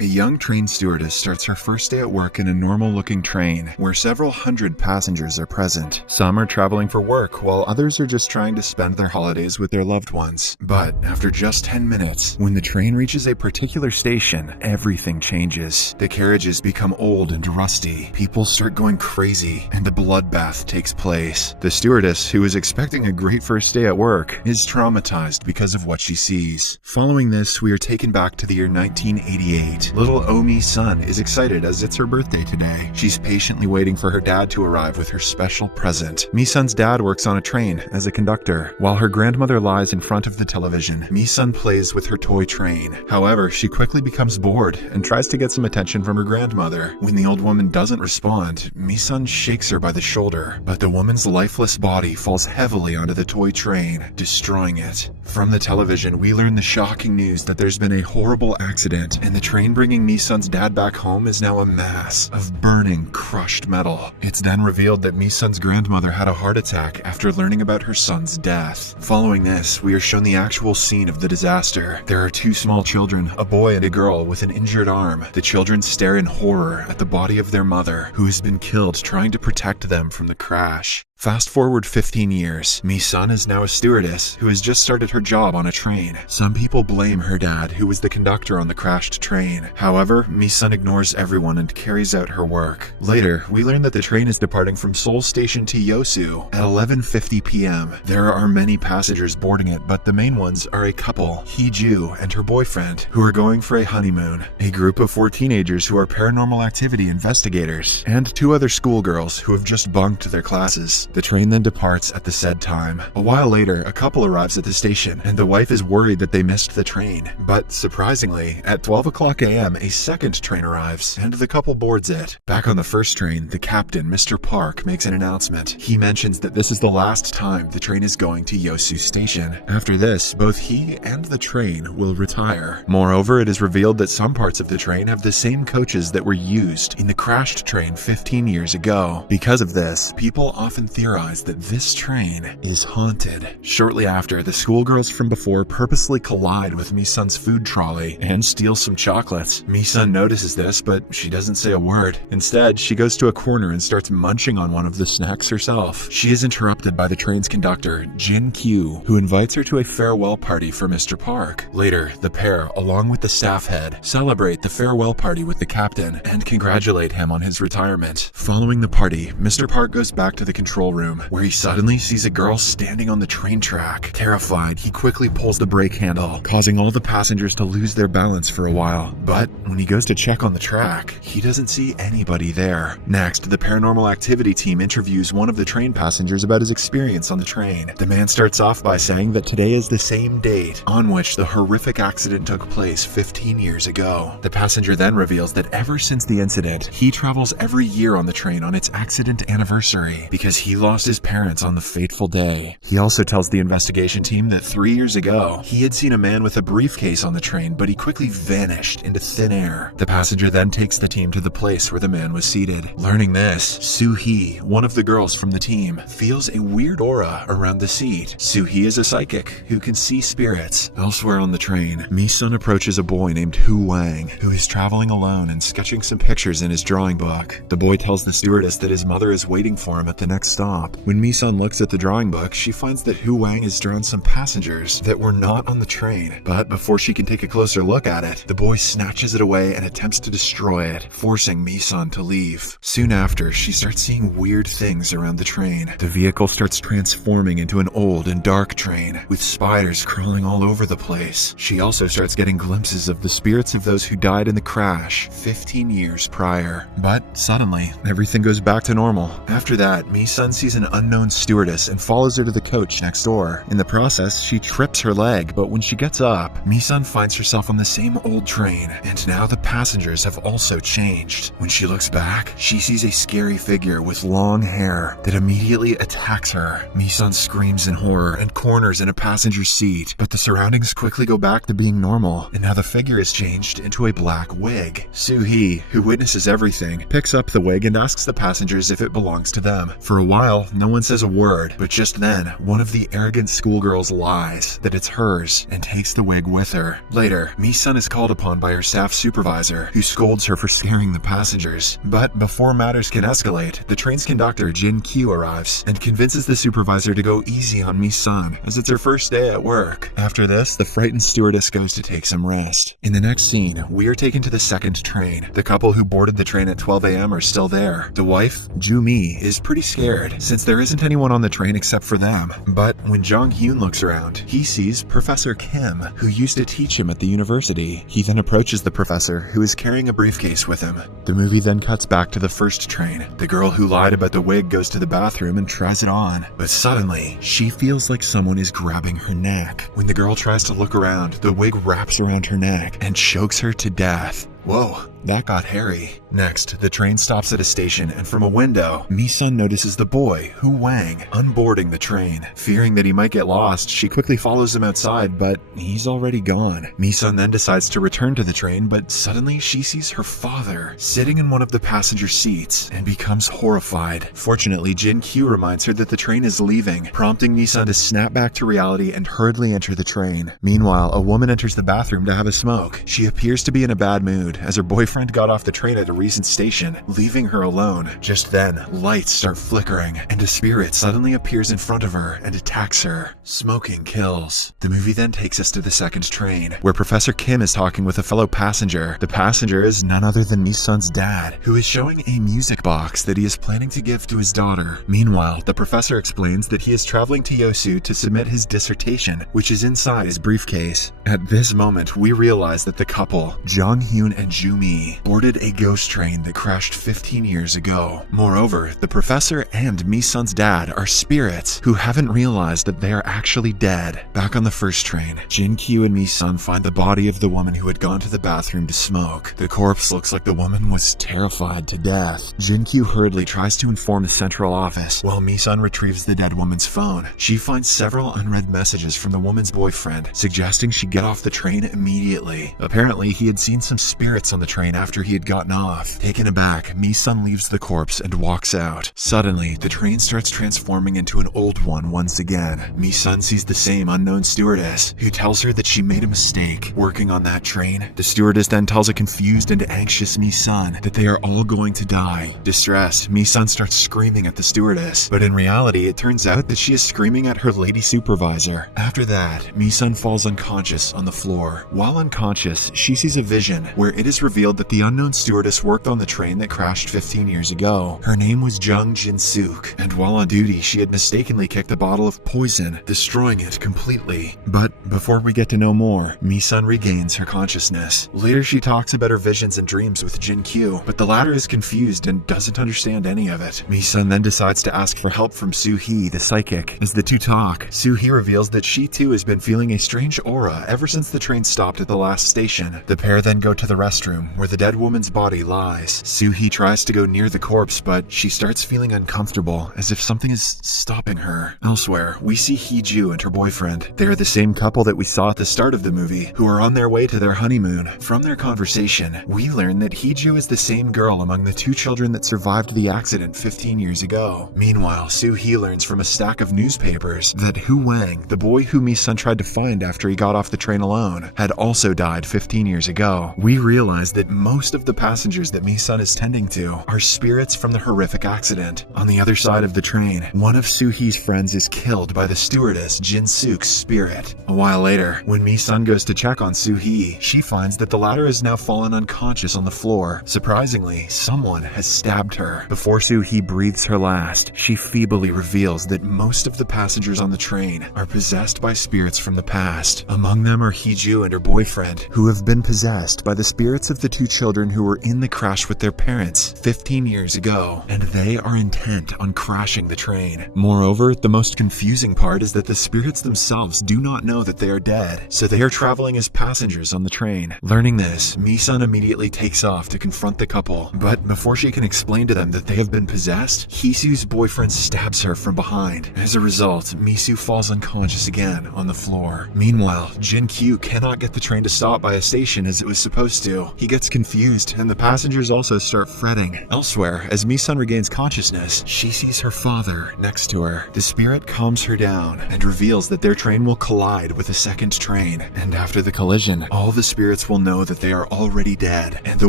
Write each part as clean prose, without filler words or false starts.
A young train stewardess starts her first day at work in a normal-looking train, where several hundred passengers are present. Some are traveling for work, while others are just trying to spend their holidays with their loved ones. But after just 10 minutes, when the train reaches a particular station, everything changes. The carriages become old and rusty, people start going crazy, and a bloodbath takes place. The stewardess, who is expecting a great first day at work, is traumatized because of what she sees. Following this, we are taken back to the year 1988. Little Omi's son is excited as it's her birthday today. She's patiently waiting for her dad to arrive with her special present. Mi-sun's dad works on a train as a conductor. While her grandmother lies in front of the television, Mi-sun plays with her toy train. However, she quickly becomes bored and tries to get some attention from her grandmother. When the old woman doesn't respond, Mi-sun shakes her by the shoulder, but the woman's lifeless body falls heavily onto the toy train, destroying it. From the television, we learn the shocking news that there's been a horrible accident, and the train bringing Mi-sun's dad back home is now a mass of burning, crushed metal. It's then revealed that Mi-sun's grandmother had a heart attack after learning about her son's death. Following this, we are shown the actual scene of the disaster. There are two small children, a boy and a girl, with an injured arm. The children stare in horror at the body of their mother, who has been killed trying to protect them from the crash. Fast forward 15 years, Mi-sun is now a stewardess who has just started her job on a train. Some people blame her dad, who was the conductor on the crashed train. However, Mi-sun ignores everyone and carries out her work. Later, we learn that the train is departing from Seoul Station to Yosu at 11:50 p.m. There are many passengers boarding it, but the main ones are a couple, Hee-ju and her boyfriend, who are going for a honeymoon, a group of 4 teenagers who are paranormal activity investigators, and 2 other schoolgirls who have just bunked their classes. The train then departs at the said time. A while later, a couple arrives at the station, and the wife is worried that they missed the train. But surprisingly, at 12 o'clock a.m., a second train arrives, and the couple boards it. Back on the first train, the captain, Mr. Park, makes an announcement. He mentions that this is the last time the train is going to Yosu Station. After this, both he and the train will retire. Moreover, it is revealed that some parts of the train have the same coaches that were used in the crashed train 15 years ago. Because of this, people often theorize that this train is haunted. Shortly after, the schoolgirls from before purposely collide with Mi-sun's food trolley and steal some chocolates. Mi-sun notices this, but she doesn't say a word. Instead, she goes to a corner and starts munching on one of the snacks herself. She is interrupted by the train's conductor, Jin Kyu, who invites her to a farewell party for Mr. Park. Later, the pair, along with the staff head, celebrate the farewell party with the captain and congratulate him on his retirement. Following the party, Mr. Park goes back to the control room, where he suddenly sees a girl standing on the train track. Terrified, he quickly pulls the brake handle, causing all the passengers to lose their balance for a while. But when he goes to check on the track, he doesn't see anybody there. Next, the paranormal activity team interviews one of the train passengers about his experience on the train. The man starts off by saying that today is the same date on which the horrific accident took place 15 years ago. The passenger then reveals that ever since the incident, he travels every year on the train on its accident anniversary because he lost his parents on the fateful day. He also tells the investigation team that 3 years ago, he had seen a man with a briefcase on the train, but he quickly vanished into thin air. The passenger then takes the team to the place where the man was seated. Learning this, Soo-hee, one of the girls from the team, feels a weird aura around the seat. Soo-hee is a psychic who can see spirits. Elsewhere on the train, Mi-sun approaches a boy named Hu Wang, who is traveling alone and sketching some pictures in his drawing book. The boy tells the stewardess that his mother is waiting for him at the next stop. When Mi-sun looks at the drawing book, she finds that Hu Wang has drawn some passengers that were not on the train. But before she can take a closer look at it, the boy snatches it away and attempts to destroy it, forcing Mi-sun to leave. Soon after, she starts seeing weird things around the train. The vehicle starts transforming into an old and dark train, with spiders crawling all over the place. She also starts getting glimpses of the spirits of those who died in the crash 15 years prior. But suddenly, everything goes back to normal. After that, Mi-sun sees an unknown stewardess and follows her to the coach next door. In the process, she trips her leg, but when she gets up, Mi-sun finds herself on the same old train, and now the passengers have also changed. When she looks back, she sees a scary figure with long hair that immediately attacks her. Mi-sun screams in horror and corners in a passenger seat, but the surroundings quickly go back to being normal, and now the figure is changed into a black wig. Soo-hee, who witnesses everything, picks up the wig and asks the passengers if it belongs to them. For a while, no one says a word, but just then, one of the arrogant schoolgirls lies that it's hers and takes the wig with her. Later, Mi-sun is called upon by her staff supervisor, who scolds her for scaring the passengers. But before matters can escalate, the train's conductor, Jin Kyu, arrives and convinces the supervisor to go easy on Mi-sun, as it's her first day at work. After this, the frightened stewardess goes to take some rest. In the next scene, we are taken to the second train. The couple who boarded the train at 12 a.m. are still there. The wife, Ju-mi, is pretty scared, since there isn't anyone on the train except for them. But when Jong-hyun looks around, he sees Professor Kim, who used to teach him at the university. He then approaches the professor, who is carrying a briefcase with him. The movie then cuts back to the first train. The girl who lied about the wig goes to the bathroom and tries it on. But suddenly, she feels like someone is grabbing her neck. When the girl tries to look around, the wig wraps around her neck and chokes her to death. Whoa, that got hairy. Next, the train stops at a station, and from a window, Mi-sun notices the boy, Hu Wang, unboarding the train. Fearing that he might get lost, she quickly follows him outside, but he's already gone. Mi-sun then decides to return to the train, but suddenly she sees her father sitting in one of the passenger seats and becomes horrified. Fortunately, Jin Kyu reminds her that the train is leaving, prompting Mi-sun to snap back to reality and hurriedly enter the train. Meanwhile, a woman enters the bathroom to have a smoke. She appears to be in a bad mood, as her boyfriend got off the train at a recent station, leaving her alone. Just then, lights start flickering, and a spirit suddenly appears in front of her and attacks her. Smoking kills. The movie then takes us to the second train, where Professor Kim is talking with a fellow passenger. The passenger is none other than Mi-sun's dad, who is showing a music box that he is planning to give to his daughter. Meanwhile, the professor explains that he is traveling to Yosu to submit his dissertation, which is inside his briefcase. At this moment, we realize that the couple, Jong-hyun and Ju-mi, boarded a ghost train that crashed 15 years ago. Moreover, the professor and Mi-sun's dad are spirits who haven't realized that they are actually dead. Back on the first train, Jin Kyu and Mi-sun find the body of the woman who had gone to the bathroom to smoke. The corpse looks like the woman was terrified to death. Jin Kyu hurriedly tries to inform the central office, while Mi-sun retrieves the dead woman's phone. She finds several unread messages from the woman's boyfriend, suggesting she get off the train immediately. Apparently, he had seen some spirits on the train after he had gotten off. Taken aback, Mi-sun leaves the corpse and walks out. Suddenly, the train starts transforming into an old one once again. Mi-sun sees the same unknown stewardess, who tells her that she made a mistake working on that train. The stewardess then tells a confused and anxious Mi-sun that they are all going to die. Distressed, Mi-sun starts screaming at the stewardess, but in reality, it turns out that she is screaming at her lady supervisor. After that, Mi-sun falls unconscious on the floor. While unconscious, she sees a vision where it is revealed that the unknown stewardess worked on the train that crashed 15 years ago. Her name was Jung Jin-suk, and while on duty, she had mistakenly kicked a bottle of poison, destroying it completely. But before we get to know more, Mi-sun regains her consciousness. Later, she talks about her visions and dreams with Jin Kyu, but the latter is confused and doesn't understand any of it. Mi-sun then decides to ask for help from Soo-hee, the psychic. As the two talk, Soo-hee reveals that she too has been feeling a strange aura ever since the train stopped at the last station. The pair then go to the restroom, where the dead woman's body lies. Soo-hee tries to go near the corpse, but she starts feeling uncomfortable, as if something is stopping her. Elsewhere, we see Hee-ju and her boyfriend. They are the same couple that we saw at the start of the movie, who are on their way to their honeymoon. From their conversation, we learn that Hee-ju is the same girl among the two children that survived the accident 15 years ago. Meanwhile, Soo-hee learns from a stack of newspapers that Hu Wang, the boy who Mi-sun tried to find after he got off the train alone, had also died 15 years ago. We realize that most of the passengers that Mi-sun is tending to are spirits from the horrific accident. On the other side of the train, one of Soo-hee's friends is killed by the stewardess Jin-suk's spirit. A while later, when Mi-sun goes to check on Soo-hee, she finds that the latter has now fallen unconscious on the floor. Surprisingly, someone has stabbed her. Before Soo-hee breathes her last, she feebly reveals that most of the passengers on the train are possessed by spirits from the past. Among them are Hee-ju and her boyfriend, who have been possessed by the spirits of the two children who were in the crash with their parents 15 years ago, and they are intent on crashing the train. Moreover, the most confusing part is that the spirits themselves do not know that they are dead, so they are traveling as passengers on the train. Learning this, Mi-sun immediately takes off to confront the couple, but before she can explain to them that they have been possessed, Hee-su's boyfriend stabs her from behind. As a result, Mi-su falls unconscious again on the floor. Meanwhile, Jin Kyu cannot get the train to stop by a station as it was supposed to, to. He gets confused, and the passengers also start fretting. Elsewhere, as Mi-sun regains consciousness, she sees her father next to her. The spirit calms her down and reveals that their train will collide with a second train. And after the collision, all the spirits will know that they are already dead, and the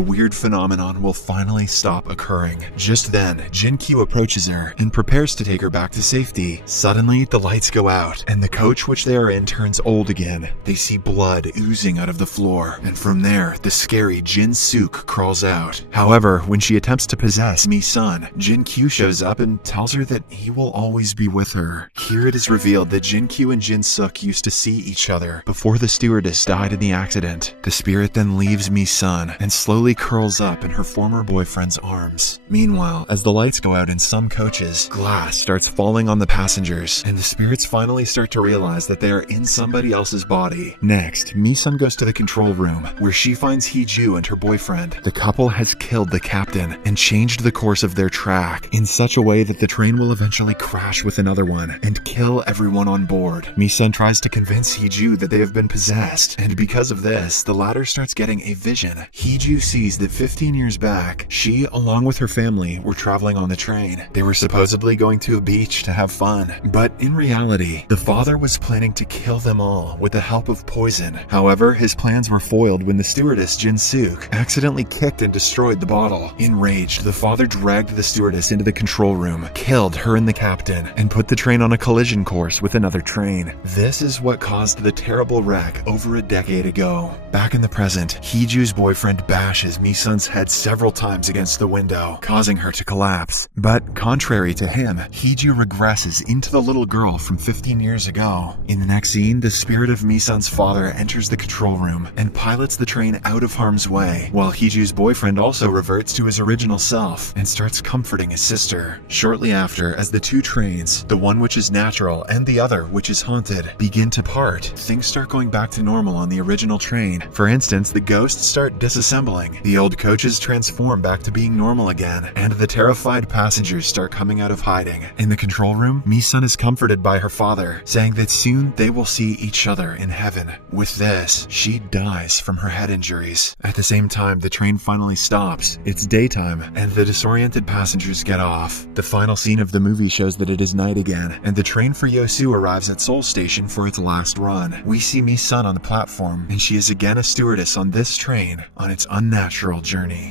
weird phenomenon will finally stop occurring. Just then, Jin-Kyu approaches her and prepares to take her back to safety. Suddenly, the lights go out, and the coach which they are in turns old again. They see blood oozing out of the floor, and from there, the scary Jin-Suk crawls out. However, when she attempts to possess Mi-sun, Jin-Kyu shows up and tells her that he will always be with her. Here it is revealed that Jin-Kyu and Jin-Suk used to see each other before the stewardess died in the accident. The spirit then leaves Mi-sun and slowly curls up in her former boyfriend's arms. Meanwhile, as the lights go out in some coaches, glass starts falling on the passengers, and the spirits finally start to realize that they are in somebody else's body. Next, Mi-sun goes to the control room, where she finds Hee-ju and her boyfriend. The couple has killed the captain and changed the course of their track in such a way that the train will eventually crash with another one and kill everyone on board. Mi-sun tries to convince Hee-ju that they have been possessed, and because of this, the latter starts getting a vision. Hee-ju sees that 15 years back, she, along with her family, were traveling on the train. They were supposedly going to a beach to have fun, but in reality, the father was planning to kill them all with the help of poison. However, his plans were foiled when the stewardess, Jin-Suk, accidentally kicked and destroyed the bottle. Enraged, the father dragged the stewardess into the control room, killed her and the captain, and put the train on a collision course with another train. This is what caused the terrible wreck over a decade ago. Back in the present, Hee-ju's boyfriend bashes Mi-sun's head several times against the window, causing her to collapse. But contrary to him, Hee-ju regresses into the little girl from 15 years ago. In the next scene, the spirit of Mi-sun's father enters the control room and pilots the train out of harm's way, while Hee-ju's boyfriend also reverts to his original self and starts comforting his sister. Shortly after, as the two trains, the one which is natural and the other which is haunted, begin to part, things start going back to normal on the original train. For instance, the ghosts start disassembling, the old coaches transform back to being normal again, and the terrified passengers start coming out of hiding. In the control room, Mi-sun is comforted by her father, saying that soon they will see each other in heaven. With this, she dies from her head injuries. At the same time, the train finally stops. It's daytime, and the disoriented passengers get off. The final scene of the movie shows that it is night again, and the train for Yosu arrives at Seoul Station for its last run. We see Mi-sun on the platform, and she is again a stewardess on this train on its unnatural journey.